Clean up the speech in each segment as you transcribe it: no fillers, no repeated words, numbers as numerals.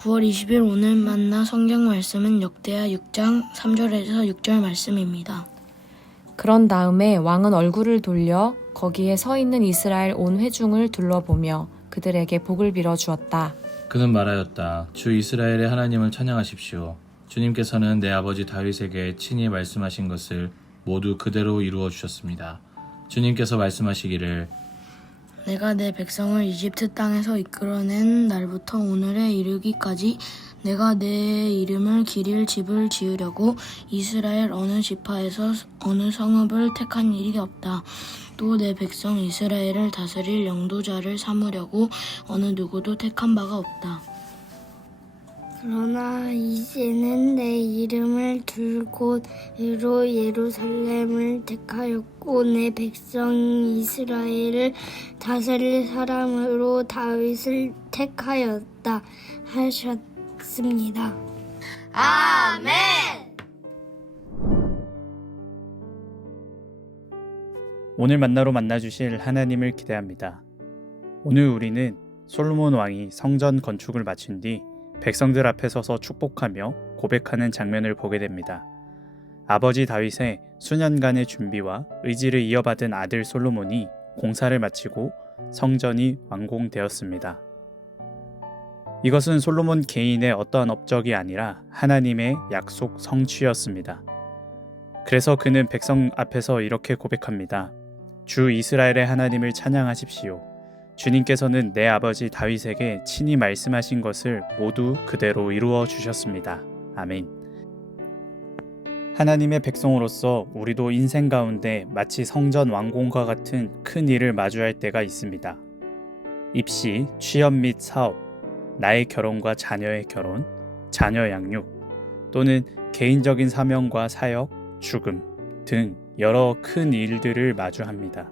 9월 20일 오늘 만나 성경 말씀은 역대하 6장 3절에서 6절 말씀입니다. 그런 다음에 왕은 얼굴을 돌려 거기에 서 있는 이스라엘 온 회중을 둘러보며 그들에게 복을 빌어 주었다. 그는 말하였다. 주 이스라엘의 하나님을 찬양하십시오. 주님께서는 내 아버지 다윗에게 친히 말씀하신 것을 모두 그대로 이루어 주셨습니다. 주님께서 말씀하시기를 내가 내 백성을 이집트 땅에서 이끌어낸 날부터 오늘에 이르기까지 내가 내 이름을 기릴 집을 지으려고 이스라엘 어느 지파에서 어느 성읍을 택한 일이 없다. 또 내 백성 이스라엘을 다스릴 영도자를 삼으려고 어느 누구도 택한 바가 없다. 그러나 이제는 내 이름을 둘 곳으로 예루살렘을 택하였고 내 백성 이스라엘을 다스릴 사람으로 다윗을 택하였다 하셨습니다. 아멘. 오늘 만나로 만나주실 하나님을 기대합니다. 오늘 우리는 솔로몬 왕이 성전 건축을 마친 뒤 백성들 앞에 서서 축복하며 고백하는 장면을 보게 됩니다. 아버지 다윗의 수년간의 준비와 의지를 이어받은 아들 솔로몬이 공사를 마치고 성전이 완공되었습니다. 이것은 솔로몬 개인의 어떠한 업적이 아니라 하나님의 약속 성취였습니다. 그래서 그는 백성 앞에서 이렇게 고백합니다. 주 이스라엘의 하나님을 찬양하십시오. 주님께서는 내 아버지 다윗에게 친히 말씀하신 것을 모두 그대로 이루어 주셨습니다. 아멘. 하나님의 백성으로서 우리도 인생 가운데 마치 성전 완공과 같은 큰 일을 마주할 때가 있습니다. 입시, 취업 및 사업, 나의 결혼과 자녀의 결혼, 자녀 양육, 또는 개인적인 사명과 사역, 죽음 등 여러 큰 일들을 마주합니다.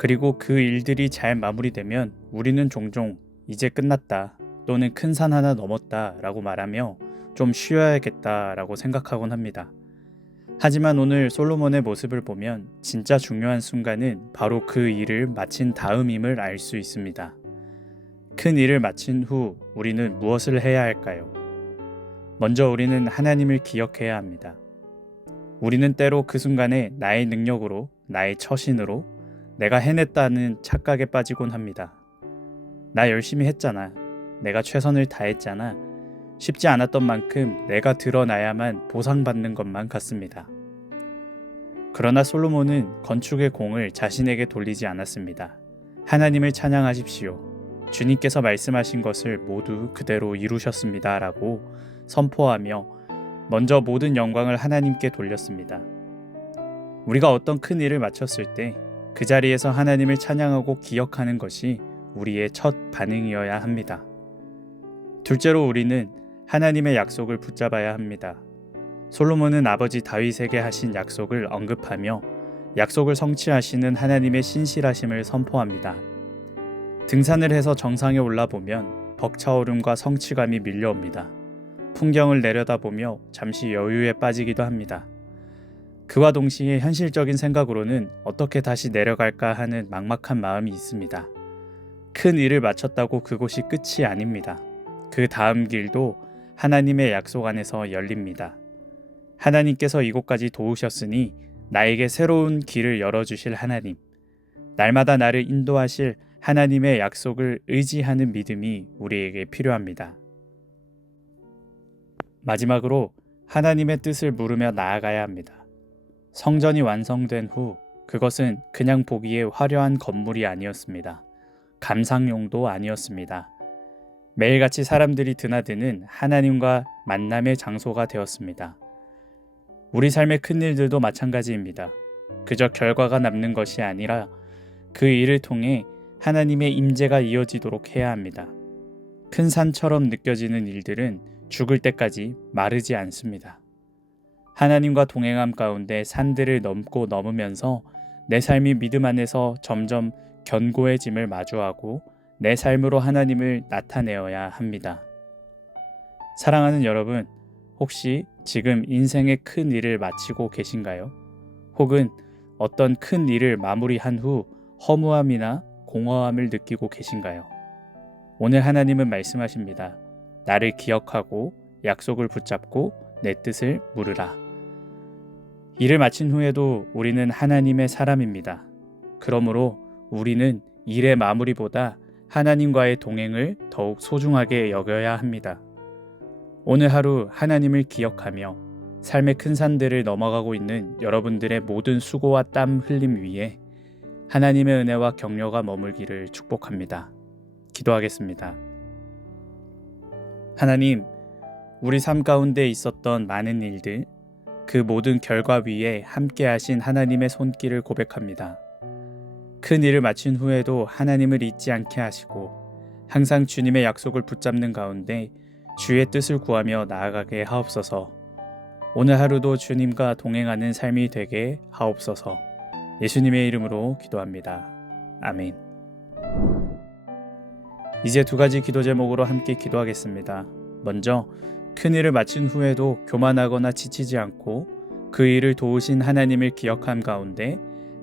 그리고 그 일들이 잘 마무리되면 우리는 종종 이제 끝났다 또는 큰 산 하나 넘었다 라고 말하며 좀 쉬어야겠다 라고 생각하곤 합니다. 하지만 오늘 솔로몬의 모습을 보면 진짜 중요한 순간은 바로 그 일을 마친 다음임을 알 수 있습니다. 큰 일을 마친 후 우리는 무엇을 해야 할까요? 먼저 우리는 하나님을 기억해야 합니다. 우리는 때로 그 순간에 나의 능력으로, 나의 처신으로 내가 해냈다는 착각에 빠지곤 합니다. 나 열심히 했잖아. 내가 최선을 다했잖아. 쉽지 않았던 만큼 내가 드러나야만 보상받는 것만 같습니다. 그러나 솔로몬은 건축의 공을 자신에게 돌리지 않았습니다. 하나님을 찬양하십시오. 주님께서 말씀하신 것을 모두 그대로 이루셨습니다. 라고 선포하며 먼저 모든 영광을 하나님께 돌렸습니다. 우리가 어떤 큰 일을 마쳤을 때 그 자리에서 하나님을 찬양하고 기억하는 것이 우리의 첫 반응이어야 합니다. 둘째로 우리는 하나님의 약속을 붙잡아야 합니다. 솔로몬은 아버지 다윗에게 하신 약속을 언급하며 약속을 성취하시는 하나님의 신실하심을 선포합니다. 등산을 해서 정상에 올라보면 벅차오름과 성취감이 밀려옵니다. 풍경을 내려다보며 잠시 여유에 빠지기도 합니다. 그와 동시에 현실적인 생각으로는 어떻게 다시 내려갈까 하는 막막한 마음이 있습니다. 큰 일을 마쳤다고 그곳이 끝이 아닙니다. 그 다음 길도 하나님의 약속 안에서 열립니다. 하나님께서 이곳까지 도우셨으니 나에게 새로운 길을 열어주실 하나님, 날마다 나를 인도하실 하나님의 약속을 의지하는 믿음이 우리에게 필요합니다. 마지막으로 하나님의 뜻을 물으며 나아가야 합니다. 성전이 완성된 후 그것은 그냥 보기에 화려한 건물이 아니었습니다. 감상용도 아니었습니다. 매일같이 사람들이 드나드는 하나님과 만남의 장소가 되었습니다. 우리 삶의 큰 일들도 마찬가지입니다. 그저 결과가 남는 것이 아니라 그 일을 통해 하나님의 임재가 이어지도록 해야 합니다. 큰 산처럼 느껴지는 일들은 죽을 때까지 마르지 않습니다. 하나님과 동행함 가운데 산들을 넘으면서 내 삶이 믿음 안에서 점점 견고해짐을 마주하고 내 삶으로 하나님을 나타내어야 합니다. 사랑하는 여러분, 혹시 지금 인생의 큰 일을 마치고 계신가요? 혹은 어떤 큰 일을 마무리한 후 허무함이나 공허함을 느끼고 계신가요? 오늘 하나님은 말씀하십니다. 나를 기억하고 약속을 붙잡고 내 뜻을 물으라. 일을 마친 후에도 우리는 하나님의 사람입니다. 그러므로 우리는 일의 마무리보다 하나님과의 동행을 더욱 소중하게 여겨야 합니다. 오늘 하루 하나님을 기억하며 삶의 큰 산들을 넘어가고 있는 여러분들의 모든 수고와 땀 흘림 위에 하나님의 은혜와 격려가 머물기를 축복합니다. 기도하겠습니다. 하나님, 우리 삶 가운데 있었던 많은 일들, 그 모든 결과 위에 함께 하신 하나님의 손길을 고백합니다. 큰 일을 마친 후에도 하나님을 잊지 않게 하시고 항상 주님의 약속을 붙잡는 가운데 주의 뜻을 구하며 나아가게 하옵소서. 오늘 하루도 주님과 동행하는 삶이 되게 하옵소서. 예수님의 이름으로 기도합니다. 아멘. 이제 두 가지 기도 제목으로 함께 기도하겠습니다. 먼저 큰 일을 마친 후에도 교만하거나 지치지 않고 그 일을 도우신 하나님을 기억함 가운데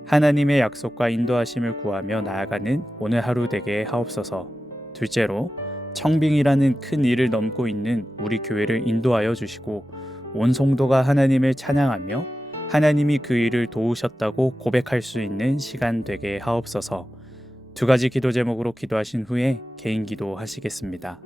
하나님의 약속과 인도하심을 구하며 나아가는 오늘 하루 되게 하옵소서. 둘째로 청빙이라는 큰 일을 넘고 있는 우리 교회를 인도하여 주시고 온 성도가 하나님을 찬양하며 하나님이 그 일을 도우셨다고 고백할 수 있는 시간 되게 하옵소서. 두 가지 기도 제목으로 기도하신 후에 개인 기도 하시겠습니다.